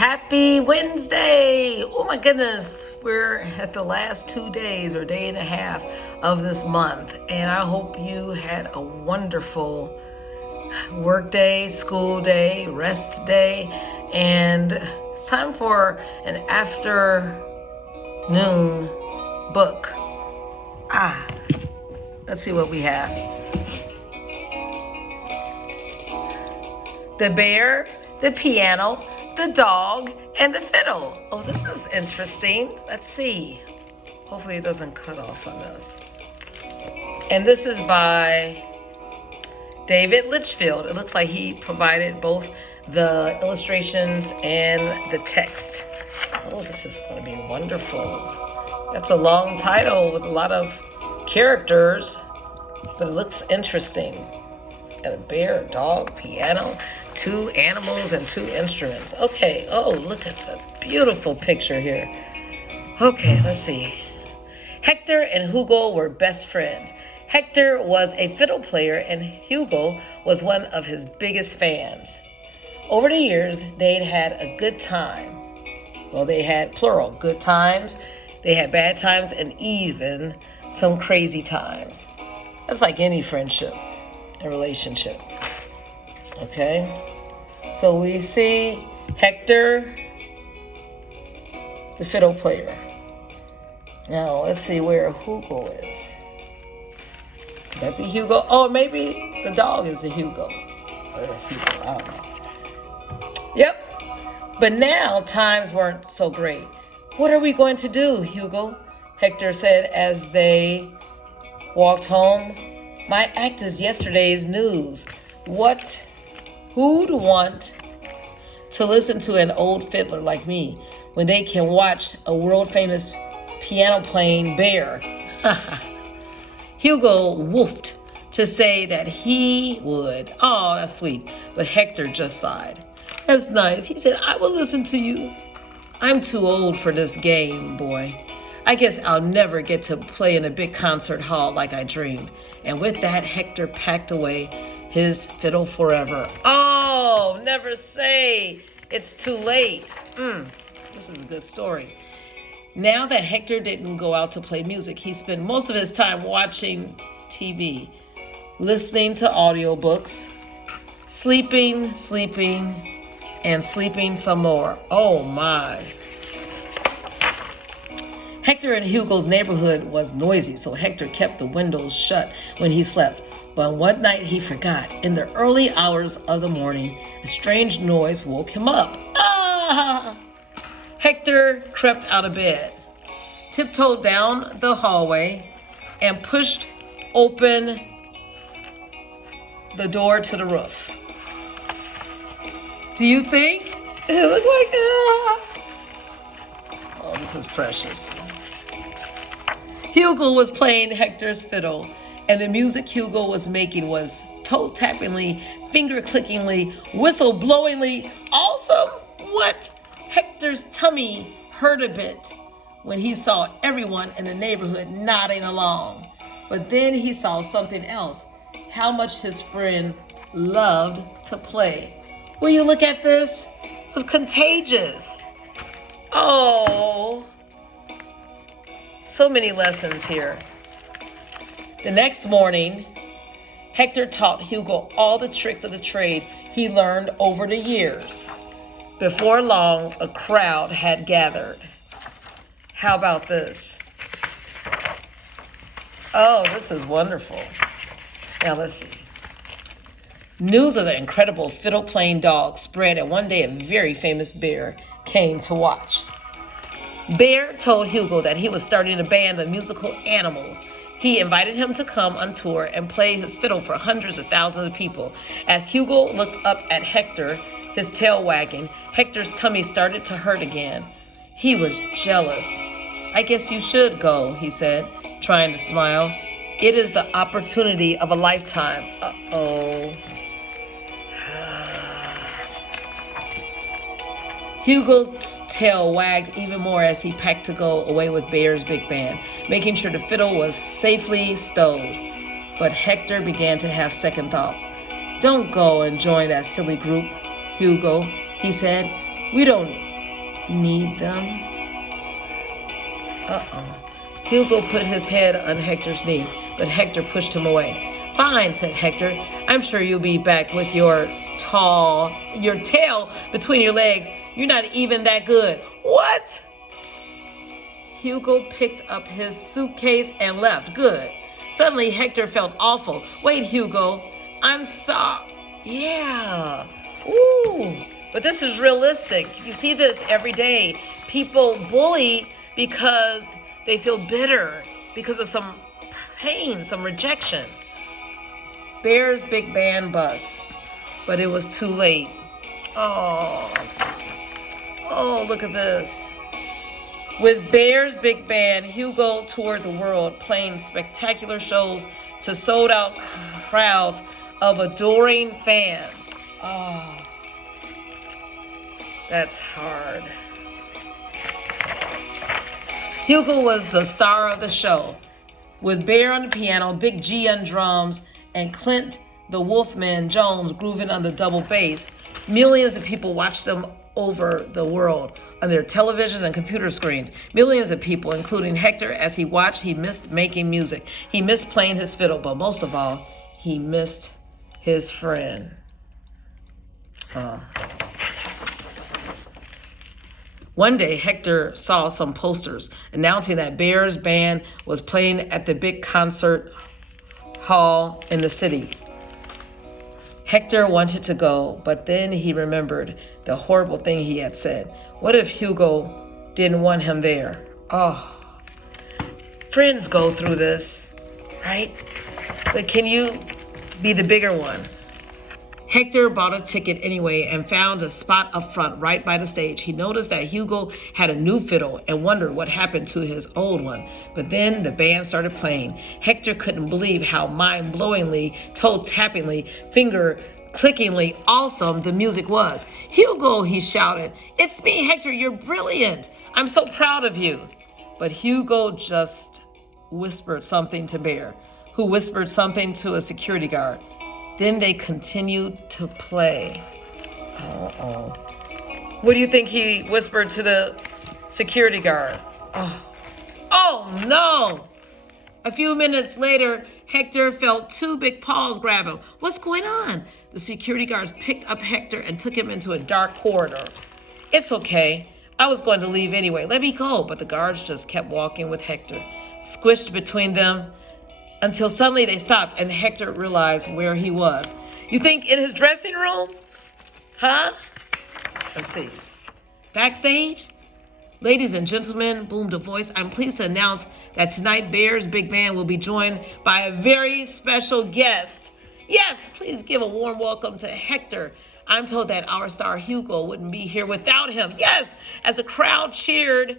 Happy Wednesday! Oh my goodness, we're at the last 2 days or day and a half of this month, and I hope you had a wonderful work day, school day, rest day, and it's time for an afternoon book. Let's see what we have. The bear, the piano, the dog, and the fiddle. Oh, this is interesting. Let's see. Hopefully it doesn't cut off on us. And this is by David Litchfield. It looks like he provided both the illustrations and the text. Oh, this is going to be wonderful. That's a long title with a lot of characters, but it looks interesting. Got a bear, a dog, piano, 2 animals, and 2 instruments. Okay, oh, look at the beautiful picture here. Okay, let's see. Hector and Hugo were best friends. Hector was a fiddle player and Hugo was one of his biggest fans. Over the years, they'd had a good time. Well, they had plural, good times. They had bad times and even some crazy times. That's like any friendship and relationship. Okay? So we see Hector, the fiddle player. Now, let's see where Hugo is. Could that be Hugo? Oh, maybe the dog is a Hugo. Or Hugo, I don't know. Yep. But now times weren't so great. What are we going to do, Hugo? Hector said as they walked home. My act is yesterday's news. Who'd want to listen to an old fiddler like me when they can watch a world-famous piano-playing bear? Hugo woofed to say that he would. Oh, that's sweet. But Hector just sighed. That's nice. He said, I will listen to you. I'm too old for this game, boy. I guess I'll never get to play in a big concert hall like I dreamed. And with that, Hector packed away his fiddle forever. Oh, never say it's too late. This is a good story. Now that Hector didn't go out to play music, he spent most of his time watching TV, listening to audiobooks, sleeping, and sleeping some more. Oh my. Hector and Hugo's neighborhood was noisy, so Hector kept the windows shut when he slept. But one night he forgot. In the early hours of the morning, a strange noise woke him up. Ah! Hector crept out of bed, tiptoed down the hallway, and pushed open the door to the roof. Do you think it looked like Oh, this is precious. Hugo was playing Hector's fiddle, and the music Hugo was making was toe-tappingly, finger-clickingly, whistle-blowingly awesome. What? Hector's tummy hurt a bit when he saw everyone in the neighborhood nodding along. But then he saw something else, how much his friend loved to play. Will you look at this? It was contagious. Oh, so many lessons here. The next morning, Hector taught Hugo all the tricks of the trade he learned over the years. Before long, a crowd had gathered. How about this? Oh, this is wonderful. Now let's see. News of the incredible fiddle-playing dog spread, and one day a very famous bear came to watch. Bear told Hugo that he was starting a band of musical animals. He invited him to come on tour and play his fiddle for hundreds of thousands of people. As Hugo looked up at Hector, his tail wagging, Hector's tummy started to hurt again. He was jealous. I guess you should go, he said, trying to smile. It is the opportunity of a lifetime. Uh-oh. Hugo's tail wagged even more as he packed to go away with Bear's big band, making sure the fiddle was safely stowed. But Hector began to have second thoughts. Don't go and join that silly group, Hugo, he said. We don't need them. Uh-oh. Hugo put his head on Hector's knee, but Hector pushed him away. Fine, said Hector. I'm sure you'll be back with your tail between your legs. You're not even that good. What? Hugo picked up his suitcase and left. Good. Suddenly, Hector felt awful. Wait, Hugo. I'm sorry. Yeah. Ooh. But this is realistic. You see this every day. People bully because they feel bitter because of some pain, some rejection. Bear's big band bus. But it was too late. Oh, look at this. With Bear's big band, Hugo toured the world, playing spectacular shows to sold-out crowds of adoring fans. Oh, that's hard. Hugo was the star of the show, with Bear on the piano, Big G on drums, and Clint the Wolfman Jones grooving on the double bass. Millions of people watched them over the world on their televisions and computer screens. Millions of people, including Hector, as he watched, he missed making music. He missed playing his fiddle, but most of all, he missed his friend. One day, Hector saw some posters announcing that Bear's band was playing at the big concert hall in the city. Hector wanted to go, but then he remembered the horrible thing he had said. What if Hugo didn't want him there? Oh, friends go through this, right? But can you be the bigger one? Hector bought a ticket anyway and found a spot up front right by the stage. He noticed that Hugo had a new fiddle and wondered what happened to his old one. But then the band started playing. Hector couldn't believe how mind-blowingly, toe-tappingly, finger-clickingly awesome the music was. Hugo, he shouted, "It's me, Hector, you're brilliant. I'm so proud of you." But Hugo just whispered something to Bear, who whispered something to a security guard. Then they continued to play. What do you think he whispered to the security guard? Oh no! A few minutes later, Hector felt two big paws grab him. What's going on? The security guards picked up Hector and took him into a dark corridor. It's okay. I was going to leave anyway. Let me go. But the guards just kept walking with Hector, squished between them, until suddenly they stopped and Hector realized where he was. You think in his dressing room? Huh? Let's see. Backstage? Ladies and gentlemen, boomed a voice. I'm pleased to announce that tonight Bear's big band will be joined by a very special guest. Yes, please give a warm welcome to Hector. I'm told that our star Hugo wouldn't be here without him. Yes, as the crowd cheered,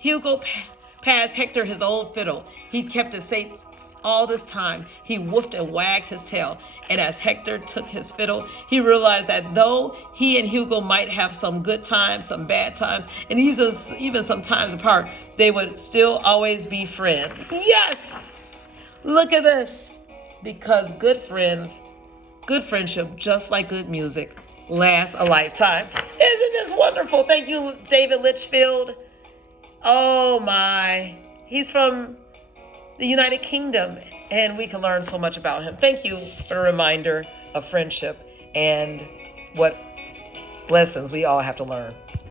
Hugo passed Hector his old fiddle. He'd kept it safe all this time. He woofed and wagged his tail. And as Hector took his fiddle, he realized that though he and Hugo might have some good times, some bad times, and even some times apart, they would still always be friends. Yes! Look at this. Because good friendship, just like good music, lasts a lifetime. Isn't this wonderful? Thank you, David Litchfield. Oh my. He's from the United Kingdom, and we can learn so much about him. Thank you for a reminder of friendship and what lessons we all have to learn.